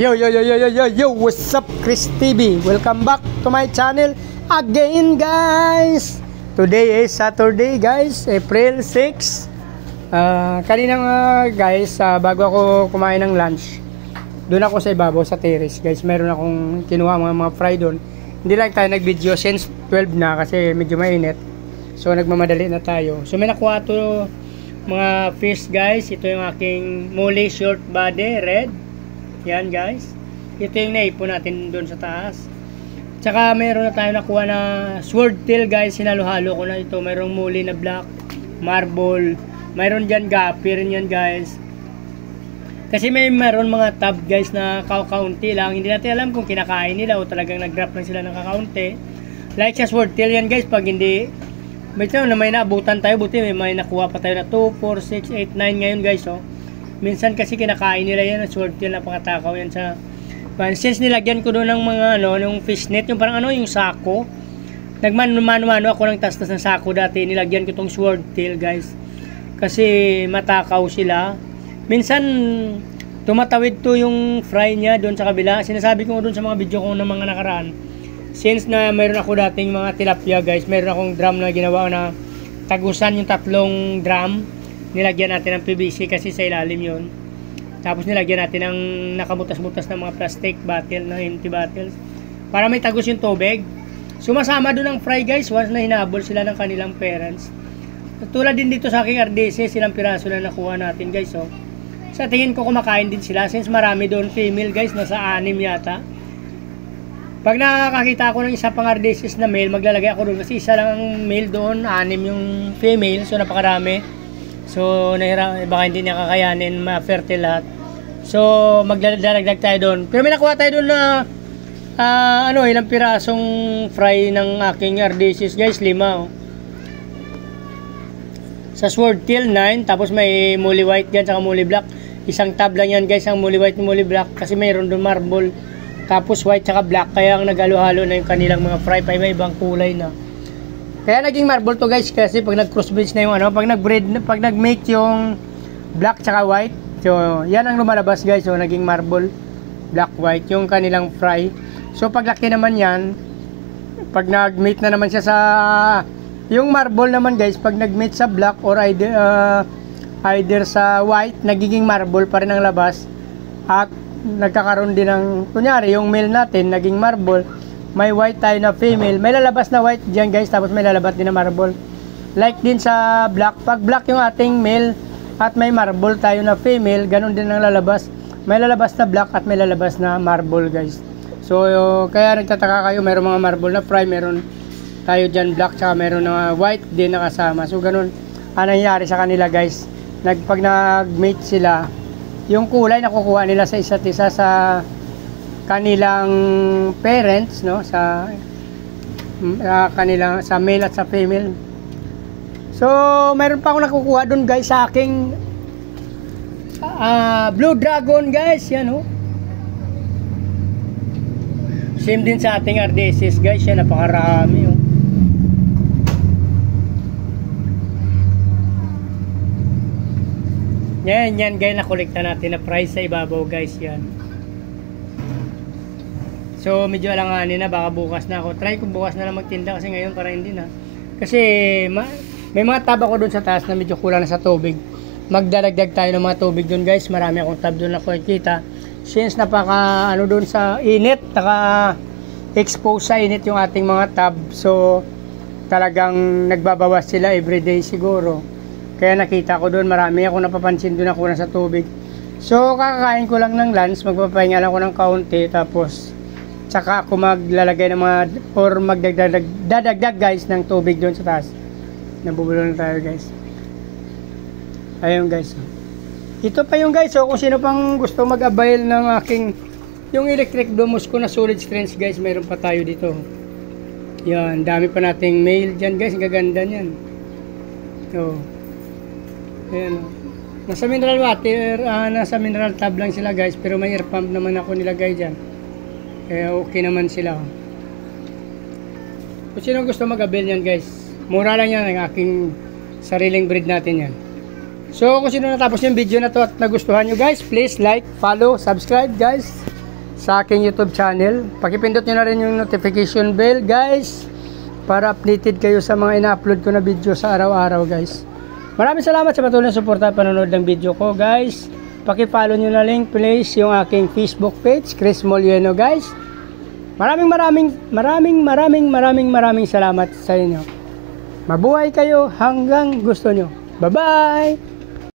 Yo, what's up, Chris TV? Welcome back to my channel again, guys. Today is Saturday, guys, April 6. Guys, bago ako kumain ng lunch, doon ako sa ibabaw sa terrace, guys. Meron akong kinuha mga fry doon. Hindi lang tayo nag-video since 12 na kasi medyo mainit. So nagmamadali na tayo. So may nakuha to mga fish, guys. Ito yung aking muli short body, red. Yan, guys. Ito yung naipon natin doon sa taas. Tsaka meron na tayo nakuha na swordtail, guys. Sinalo-halo ko na ito. Merong muli na black, marble. Mayroon dyan gapi rin yan, guys. Kasi meron mga tab, guys, na kaunti lang. Hindi natin alam kung kinakain nila o talagang nag-grab lang sila ng kakaunti. Like sa swordtail yan, guys. Pag hindi, may naabutan tayo. Buti may nakuha pa tayo na 2, 4, 6, 8, 9 ngayon, guys. Oh. Minsan kasi kinakain nila yan. Swordtail, napakatakaw yan sa... Since nilagyan ko doon ng mga yung fish net, yung parang yung sako. Nagmano-mano ako ng tastas ng sako dati. Nilagyan ko tong swordtail, guys. Kasi matakaw sila. Minsan tumatawid to yung fry niya doon sa kabila. Sinasabi ko doon sa mga video ko ng mga nakaraan. Since na mayroon ako dating mga tilapia, guys, mayroon akong drum na ginawa na tagusan yung 3 drum. Nilagyan natin ng PVC kasi sa ilalim yun. Tapos nilagyan natin ng nakabutas-butas ng mga plastic bottle, na empty bottles, para may tagos yung tubig. Sumasama doon ang fry, guys, once na hinabol sila ng kanilang parents. Tulad din dito sa aking RDC, silang piraso na nakuha natin, guys. So, sa tingin ko kumakain din sila since marami doon female, guys, nasa 6 yata. Pag nakakakita ako ng isa pang RDCs na male, maglalagay ako doon kasi isa lang ang male doon, 6 yung female, so napakarami. So baka hindi niya kakayanin ma-fertile lahat. So magdadagdag tayo doon. Pero may nakuha tayo doon na ilang pirasong fry ng aking RDCs, guys, 5. Oh. Sa swordtail 9, tapos may muli white diyan saka muli black. Isang tab lang yan, guys, ang muli white and muli black kasi mayroon doon marble. Tapos white saka black, kaya ang naghalo-halo na yung kanilang mga fry pa ibang kulay na. Kaya naging marble to, guys, kasi pag nag-crossbreed na yung pag nag-breed, pag nag-make yung black saka white, so yan ang lumalabas, guys. So naging marble, black, white yung kanilang fry. So paglaki naman yan, pag nag-mate na naman siya sa yung marble naman, guys, pag nag-mate sa black or either sa white, nagiging marble pa rin ang labas. At nagkakaroon din ng, kunyari, yung male natin naging marble, may white tayo na female, may lalabas na white dyan, guys, tapos may lalabas din na marble. Like din sa black, pag black yung ating male at may marble tayo na female, ganun din ang lalabas. May lalabas na black at may lalabas na marble, guys. So kaya nagtataka kayo, mayroong mga marble na fry, meron tayo dyan black, tsaka meron na white din nakasama. So ganun ang nangyayari sa kanila, guys. Pag nag-mate sila, yung kulay nakukuha nila sa isa't isa sa kanilang parents, no, sa kanilang sa male at sa female. So mayroon pa akong nakukuha doon, guys, sa aking blue dragon, guys, yan, oh. Same din sa ating RDSS, guys, yan, napakarami, oh. Yan, guys, nakolekta natin na price sa ibabaw, guys, yan. So medyo alanganin na, baka bukas na ako. Try ko bukas na lang magtinda kasi ngayon parang hindi na. Kasi may mga tab ako doon sa taas na medyo kulang na sa tubig. Magdadagdag tayo ng mga tubig doon, guys. Marami akong tab doon na nakikita. Since napaka doon sa init, expose sa init yung ating mga tab. So talagang nagbabawas sila everyday siguro. Kaya nakita ko doon, marami akong napapansin doon na kulang sa tubig. So kakakain ko lang ng lunch, magpapahinga lang ako ng kaunti, tapos saka ako maglalagay ng mga or magdadagdag, guys, ng tubig doon sa taas. Nabubulo na tayo, guys. Ayun, guys. Ito pa yung, guys, kung sino pang gusto mag-avail ng aking yung electric domus ko na solid strands, guys, meron pa tayo dito. Yan, dami pa nating mail dyan, guys. Gaganda niyan. So ayan, nasa mineral water, nasa mineral tab lang sila, guys, pero may air pump naman ako nilagay dyan. Kaya okay naman sila. Kung sino gusto mag-avail yan, guys, mura lang yan, ang aking sariling breed natin yan. So kung sino natapos yung video na to at nagustuhan nyo, guys, please like, follow, subscribe, guys. sa aking YouTube channel. Pakipindot nyo na rin yung notification bell guys, para updated kayo sa mga ina-upload ko na video sa araw-araw guys. Maraming salamat sa patuloy na suporta at panonood ng video ko guys. Pakipollow nyo na link please yung aking Facebook page, Chris Molieno guys. Maraming salamat sa inyo. Mabuhay kayo hanggang gusto nyo. Bye-bye!